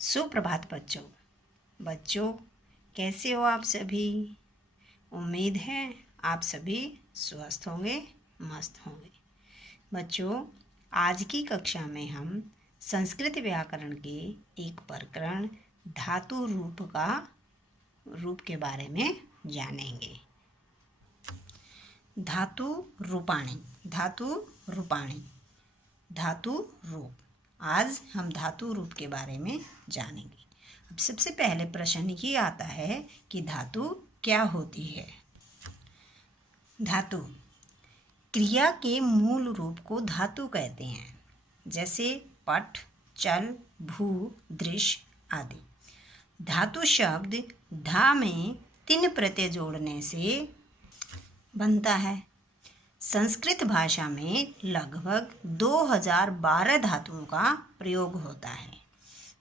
सुप्रभात बच्चों। बच्चों कैसे हो आप सभी? उम्मीद है आप सभी स्वस्थ होंगे, मस्त होंगे। बच्चों आज की कक्षा में हम संस्कृत व्याकरण के एक प्रकरण धातु रूप के बारे में जानेंगे। धातु रूपाणी, धातु रूप। आज हम धातु रूप के बारे में जानेंगे। अब सबसे पहले प्रश्न ये आता है कि धातु क्या होती है? धातु क्रिया के मूल रूप को धातु कहते हैं, जैसे पट, चल, भू, दृश्य आदि। धातु शब्द धा में 3 प्रत्यय जोड़ने से बनता है। संस्कृत भाषा में लगभग 2012 धातुओं का प्रयोग होता है।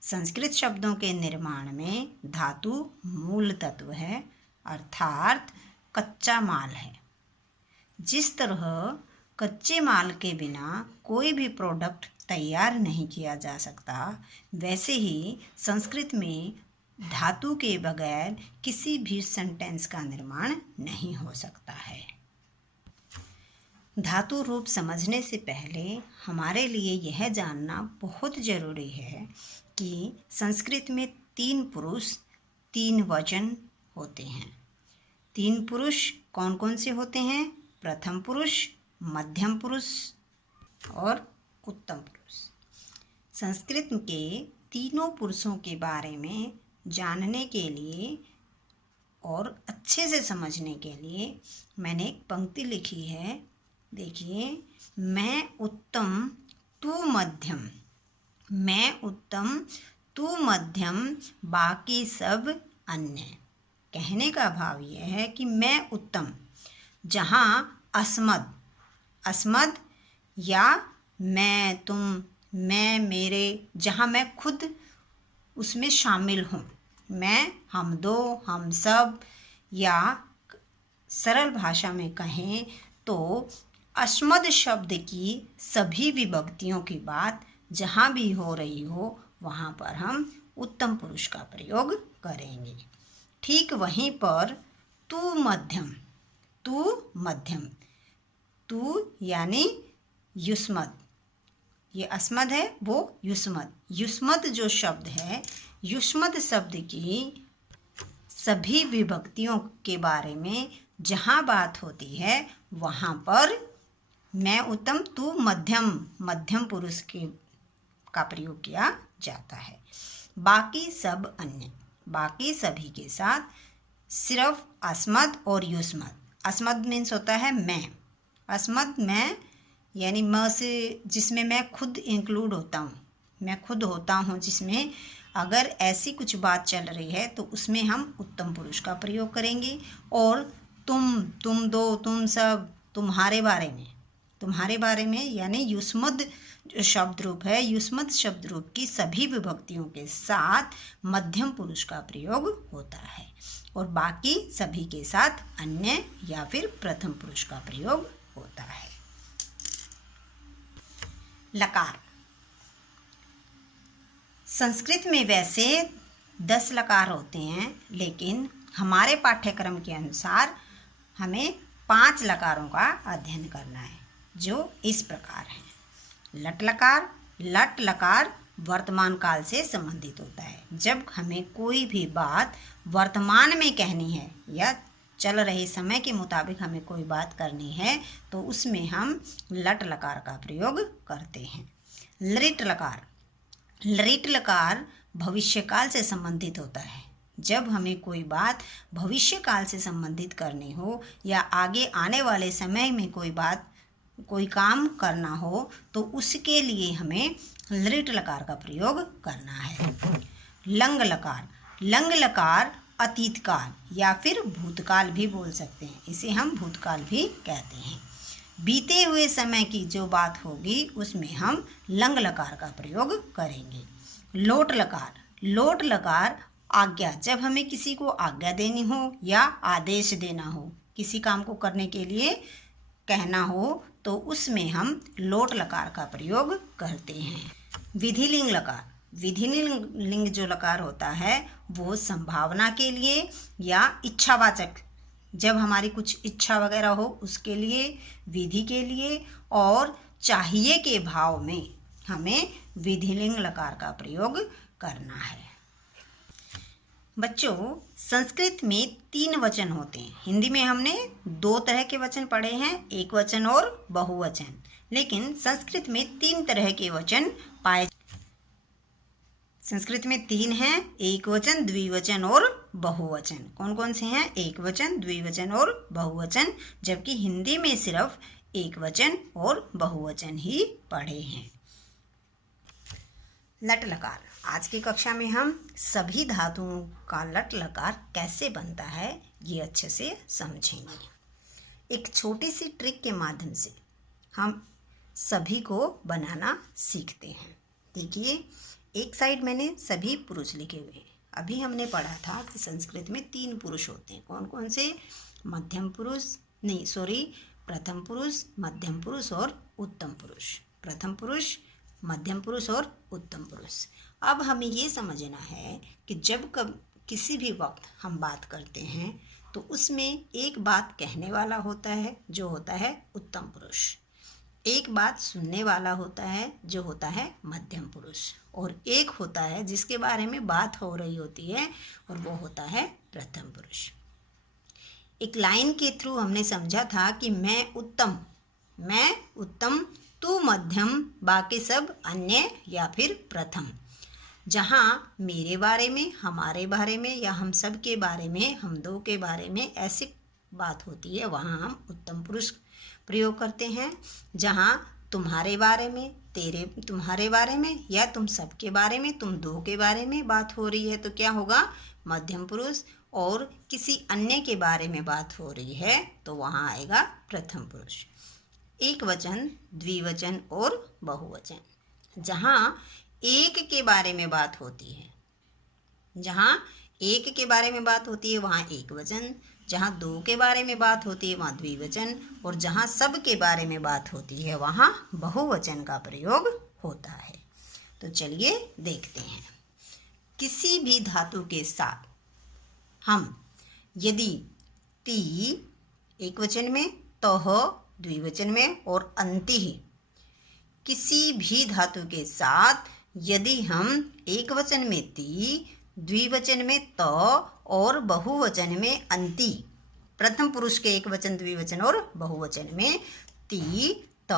संस्कृत शब्दों के निर्माण में धातु मूल तत्व है, अर्थात कच्चा माल है। जिस तरह कच्चे माल के बिना कोई भी प्रोडक्ट तैयार नहीं किया जा सकता, वैसे ही संस्कृत में धातु के बगैर किसी भी सेंटेंस का निर्माण नहीं हो सकता है। धातु रूप समझने से पहले हमारे लिए यह जानना बहुत ज़रूरी है कि संस्कृत में 3 पुरुष 3 वचन होते हैं। 3 पुरुष कौन कौन से होते हैं? प्रथम पुरुष, मध्यम पुरुष और उत्तम पुरुष। संस्कृत के तीनों पुरुषों के बारे में जानने के लिए और अच्छे से समझने के लिए मैंने एक पंक्ति लिखी है। देखिए, मैं उत्तम तू मध्यम, मैं उत्तम तू मध्यम, बाकी सब अन्य। कहने का भाव यह है कि मैं उत्तम, जहाँ अस्मद या मैं, तुम, मैं, मेरे, जहाँ मैं खुद उसमें शामिल हूँ, मैं, हम दो, हम सब, या सरल भाषा में कहें तो अस्मद शब्द की सभी विभक्तियों की बात जहाँ भी हो रही हो वहाँ पर हम उत्तम पुरुष का प्रयोग करेंगे। ठीक वहीं पर तू मध्यम, तू यानी युष्मद, ये अस्मद है वो युष्मद। युष्मद जो शब्द है, युष्मद शब्द की सभी विभक्तियों के बारे में जहाँ बात होती है वहाँ पर मैं उत्तम तू मध्यम पुरुष का प्रयोग किया जाता है। बाकी सब अन्य, बाकी सभी के साथ सिर्फ अस्मद और युष्मद। अस्मद मीन्स होता है मैं, अस्मद मैं यानी म से, जिसमें मैं खुद इंक्लूड होता हूँ, मैं खुद होता हूँ, जिसमें अगर ऐसी कुछ बात चल रही है तो उसमें हम उत्तम पुरुष का प्रयोग करेंगे। और तुम दो, तुम सब, तुम्हारे बारे में यानी युष्मद जो शब्द रूप है, युष्मद शब्द रूप की सभी विभक्तियों के साथ मध्यम पुरुष का प्रयोग होता है। और बाकी सभी के साथ अन्य या फिर प्रथम पुरुष का प्रयोग होता है। लकार। संस्कृत में वैसे 10 लकार होते हैं, लेकिन हमारे पाठ्यक्रम के अनुसार हमें 5 लकारों का अध्ययन करना है, जो इस प्रकार हैं। लट लकार वर्तमान काल से संबंधित होता है। जब हमें कोई भी बात वर्तमान में कहनी है या चल रहे समय के मुताबिक हमें कोई बात करनी है तो उसमें हम लट लकार का प्रयोग करते हैं। लृट लकार भविष्यकाल से संबंधित होता है। जब हमें कोई बात भविष्यकाल से संबंधित करनी हो या आगे आने वाले समय में कोई काम करना हो तो उसके लिए हमें लृट लकार का प्रयोग करना है। लंग लकार अतीत काल या फिर भूतकाल भी बोल सकते हैं, इसे हम भूतकाल भी कहते हैं। बीते हुए समय की जो बात होगी उसमें हम लंग लकार का प्रयोग करेंगे। लोट लकार आज्ञा, जब हमें किसी को आज्ञा देनी हो या आदेश देना हो, किसी काम को करने के लिए कहना हो तो उसमें हम लोट लकार का प्रयोग करते हैं। विधिलिंग लकार, विधि लिंग जो लकार होता है वो संभावना के लिए या इच्छावाचक, जब हमारी कुछ इच्छा वगैरह हो उसके लिए, विधि के लिए, और चाहिए के भाव में हमें विधिलिंग लकार का प्रयोग करना है। बच्चों, संस्कृत में 3 वचन होते हैं। हिंदी में हमने 2 तरह के वचन पढ़े हैं, एक वचन और बहुवचन, लेकिन संस्कृत में 3 तरह के वचन पाए। संस्कृत में 3 हैं, एक वचन, द्विवचन और बहुवचन। कौन कौन से हैं? एक वचन, द्विवचन और बहुवचन, जबकि हिंदी में सिर्फ एक वचन और बहुवचन ही पढ़े हैं। लट लकार। आज की कक्षा में हम सभी धातुओं का लट लकार कैसे बनता है ये अच्छे से समझेंगे। एक छोटी सी ट्रिक के माध्यम से हम सभी को बनाना सीखते हैं। देखिए, एक साइड मैंने सभी पुरुष लिखे हुए हैं। अभी हमने पढ़ा था कि संस्कृत में 3 पुरुष होते हैं। कौन कौन से? प्रथम पुरुष, मध्यम पुरुष और उत्तम पुरुष। प्रथम पुरुष, मध्यम पुरुष और उत्तम पुरुष। अब हमें ये समझना है कि जब किसी भी वक्त हम बात करते हैं तो उसमें एक बात कहने वाला होता है जो होता है उत्तम पुरुष, एक बात सुनने वाला होता है जो होता है मध्यम पुरुष, और एक होता है जिसके बारे में बात हो रही होती है और वो होता है प्रथम पुरुष। एक लाइन के थ्रू हमने समझा था कि मैं उत्तम, तू मध्यम, बाकी सब अन्य या फिर प्रथम। जहाँ मेरे बारे में, हमारे बारे में या हम सब के बारे में, हम दो के बारे में ऐसी बात होती है वहाँ हम उत्तम पुरुष प्रयोग करते हैं। जहाँ तुम्हारे बारे में, तुम्हारे बारे में या तुम सब के बारे में, तुम दो के बारे में बात हो रही है तो क्या होगा? मध्यम पुरुष। और किसी अन्य के बारे में बात हो रही है तो वहाँ आएगा प्रथम पुरुष। एक वचन, द्विवचन और बहुवचन। जहाँ एक के बारे में बात होती है, वहाँ एक वचन, जहाँ दो के बारे में बात होती है वहाँ द्विवचन, और जहाँ सब के बारे में बात होती है वहाँ बहुवचन का प्रयोग होता है। तो चलिए देखते हैं। किसी भी धातु के साथ हम यदि ती एक वचन में, तह द्विवचन में और अंति, किसी भी धातु के साथ यदि हम एक वचन में ती, द्विवचन में त और बहुवचन में अंति, प्रथम पुरुष के एक वचन, द्विवचन और बहुवचन में ती, त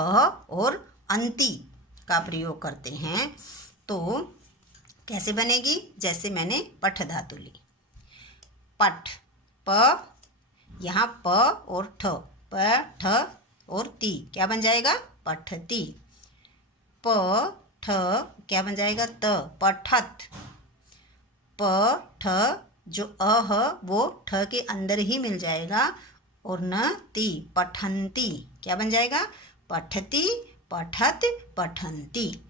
और अंति का प्रयोग करते हैं तो कैसे बनेगी? जैसे मैंने पठ धातु ली, पठ, प, यहाँ प और ठ, प, ठ और ती, क्या बन जाएगा? पठती। प, ठ क्या बन जाएगा? त, पठत। प, ठ जो अ वो ठ के अंदर ही मिल जाएगा और न ती, पठंती, क्या बन जाएगा? पठती, पठत, पठंती।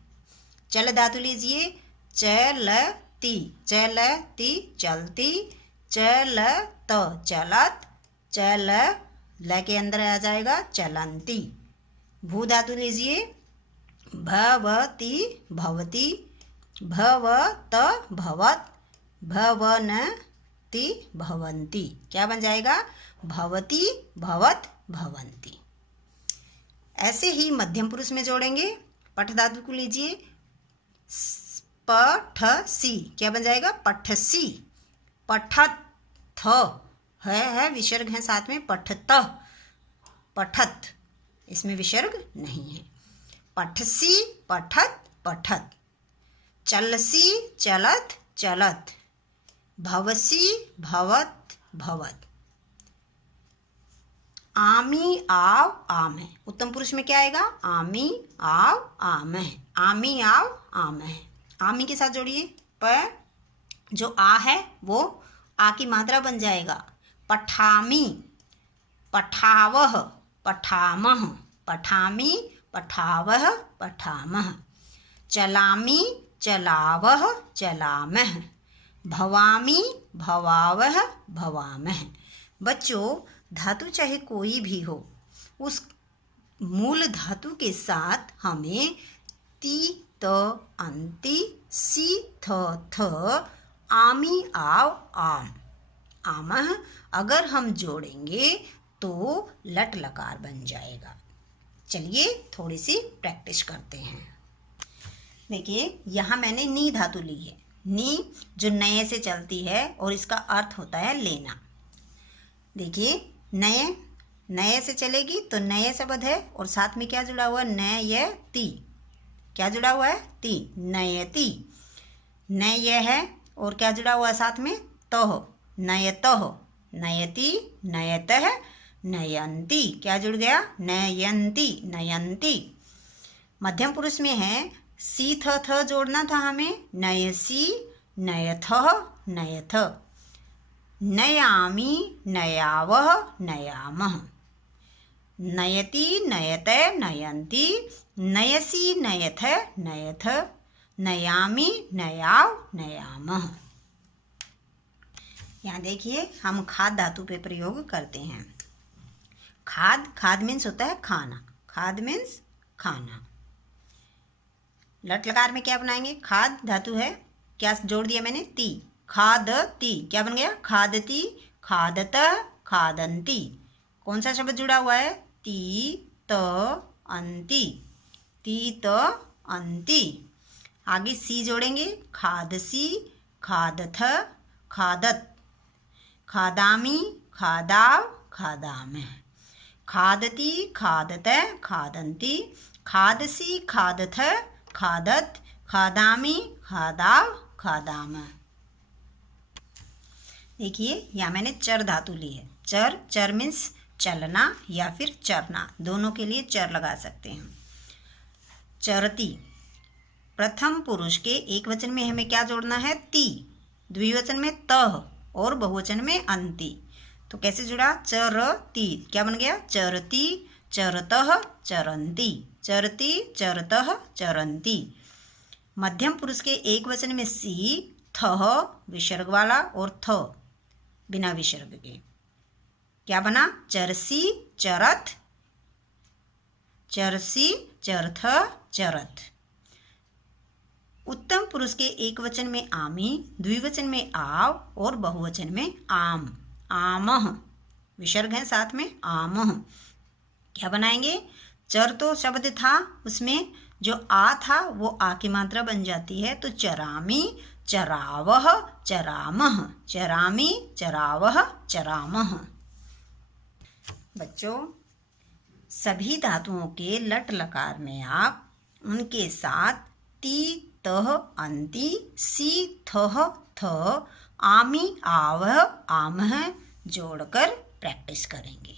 चल धातु लीजिए, चलती, चलती चलती, चलत चलत, चल ल के अंदर आ जाएगा चलंती। भू धातु लीजिए, भवती भवती, भवत भवत, भवनति भवंती, क्या बन जाएगा? भवती भवत भवंती। ऐसे ही मध्यम पुरुष में जोड़ेंगे। पठ धातु को लीजिए, पठसी, क्या बन जाएगा? पठसी। पठत, है विसर्ग है साथ में, पठत, पठत, इसमें विसर्ग नहीं है। पठसी, पठत, पठत। चलसी, चलत, चलत। भवसी, भवत, भवत। आमी, आव, आम है। उत्तम पुरुष में क्या आएगा? आमी, आव, आम है। आमी, आव, आम है। आमी के साथ जोड़िए, प जो आ है वो आ की मात्रा बन जाएगा। पठामी, पठावह, पठामह, पठामी, पठावह, पठामह। चलामी, चलावह, चलामह। भवामी, भवावह, भवामह। बच्चों, धातु चाहे कोई भी हो, उस मूल धातु के साथ हमें ती त अंति सी थ थ आमी आव आम। आमह अगर हम जोड़ेंगे तो लट लकार बन जाएगा। चलिए थोड़ी सी प्रैक्टिस करते हैं। देखिए यहाँ मैंने नी धातु ली है। नी जो नए से चलती है और इसका अर्थ होता है लेना। देखिए नए नए से चलेगी तो नए शब्द है और साथ में क्या जुड़ा हुआ है, नयति। क्या जुड़ा हुआ है, ती, नयति। नय है और क्या जुड़ा हुआ है साथ में, तह, नयतह, नयति, नयतः, नयंती। क्या जुड़ गया, नयंती, नयंती। मध्यम पुरुष में है सी थ थ जोड़ना था हमें, नयसी, नयथः, नयथ। नयामि, नयावः, नयामः। नयति, नयते, नयन्ति, नयसि, नयथ, नयथ, नयामि, नयाव, नयामः। यहाँ देखिए हम खाद धातु पे प्रयोग करते हैं। खाद, खाद मीन्स होता है खाना। खाद मीन्स खाना। लट लकार में क्या बनाएंगे, खाद धातु है, क्या जोड़ दिया मैंने, ती, खादती। क्या बन गया, खादती, खादत, खादंती। कौन सा शब्द जुड़ा हुआ है, ती त अंति, ती त अंति। आगे सी जोड़ेंगे, खादसी, खादथ, खादत, खादामी, खादाव, खादाम। खादती, खादत, खादंती, खादसी, खादथ, खादत, खादामी, खादाव, खादाम। देखिए यहाँ मैंने चर धातु ली है। चर, चर मीन्स चलना या फिर चरना, दोनों के लिए चर लगा सकते हैं। चरती, प्रथम पुरुष के एक वचन में हमें क्या जोड़ना है, ती, द्विवचन में तह और बहुवचन में अंति। तो कैसे जुड़ा, चरती। क्या बन गया, चरती, चरतः, चरंती, चरती, चरतः, चरंती। मध्यम पुरुष के एक वचन में सी, थह विसर्ग वाला और थ बिना विसर्ग के, क्या बना, चरसी, चरथ, चरसी, चरथ, चरथ। उत्तम पुरुष के एक वचन में आमी, द्विवचन में आव और बहुवचन में आम, आमह, विसर्ग है साथ में, आमह। क्या बनाएंगे, चर तो शब्द था, उसमें जो आ था वो आ की मात्रा बन जाती है, तो चरामी, चरावह, चरामह, चरामी, चरावह, चरामह। बच्चों सभी धातुओं के लट लकार में आप उनके साथ ती, तह, अंति, सी, थह, थ, आमी, आवह, आमह जोड़कर प्रैक्टिस करेंगे।